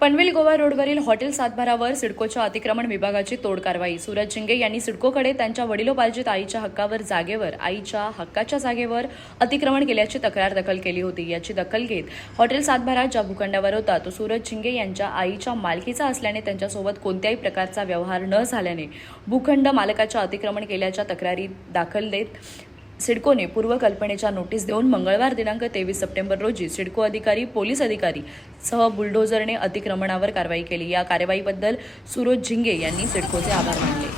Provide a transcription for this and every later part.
पनवेल गोवा रोडवरील हॉटेल सातबारावर सिडकोच्या अतिक्रमण विभागाची तोड कारवाई. सूरज झिंगे यांनी सिडकोकडे त्यांच्या वडिलोपार्जित आईच्या हक्कावर जागेवर आईच्या हक्काच्या जागेवर अतिक्रमण केल्याची तक्रार दखल केली होती. याची दखल घेत हॉटेल सातबारा ज्या भूखंडावर होता तो सूरज झिंगे यांच्या आईच्या मालकीचा असल्याने त्यांच्यासोबत कोणत्याही प्रकारचा व्यवहार न झाल्याने भूखंड मालकाच्या अतिक्रमण केल्याच्या तक्रारी दाखल देत सिडकोने पूर्वकल्पनेच्या नोटीस देऊन मंगळवार दिनांक तेवीस सप्टेंबर रोजी सिडको अधिकारी पोलीस अधिकारी सह बुलडोझरने अतिक्रमणावर कारवाई केली. या कारवाईबद्दल सुरोज झिंगे यांनी सिडकोचे आभार मानले.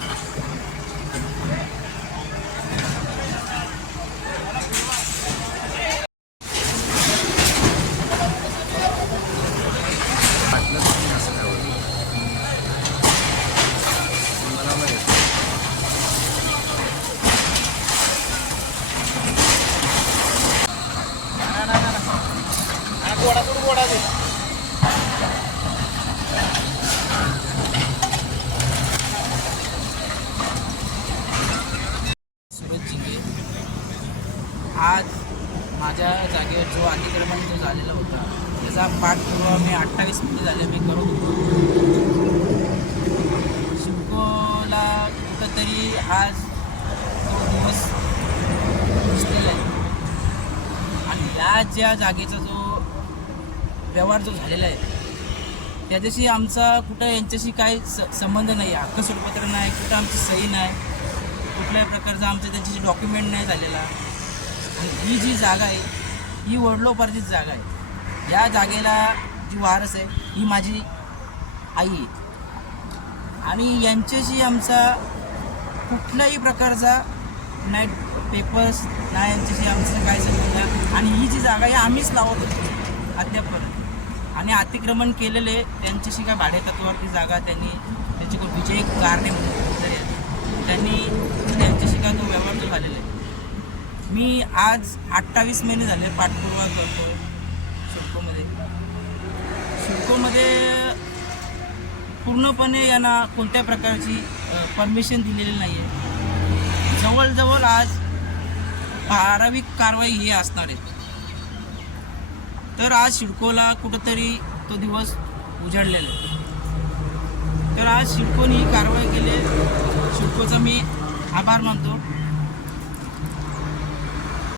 सुरज जिंगे आज माझ्या जागेवर जो अतिक्रमण जो झालेला होता त्याचा पाठपुरावा मी अठ्ठावीस मिनिटे झाले मी करत होतो. शिवकोला कुठंतरी आज तो दिवस आहे. आणि या ज्या जागेचा जो व्यवहार जो झालेला आहे त्याच्याशी आमचा कुठं यांच्याशी काही स संबंध नाही आहे हक्क सोडपत्र नाही कुठं आमची सही नाही कुठल्याही प्रकारचा आमचं त्यांच्याशी डॉक्युमेंट नाही झालेला. आणि ही जी जागा आहे ही वडलोपार्जित जागा आहे. या जागेला जी वारस आहे ही माझी आई आहे. आणि यांच्याशी आमचा कुठल्याही प्रकारचा नाही पेपर्स नाही यांच्याशी आमचं काय संबंध आणि ही जी जागा आहे आम्हीच लावत होतो अद्यापपर्यंत आणि अतिक्रमण केलेले त्यांच्याशी काय भाडेतत्वावरती जागा त्यांनी त्यांच्याकडून विजय कारणे म्हणून त्यांनी त्यांच्याशी काय तो व्यवहार जो झालेला आहे. मी आज अठ्ठावीस महिने झाले पाठपुरावा करतो शिडकोमध्ये. शिडकोमध्ये पूर्णपणे यांना कोणत्या प्रकारची परमिशन दिलेली नाही आहे जवळजवळ आज बारावी कारवाई ही असणार आहे. तर आज सिडकोला कुठंतरी तो दिवस उजाडलेला आहे. तर आज सिडकोने ही कारवाई केली शिडकोचा सिडकोचा मी आभार मानतो.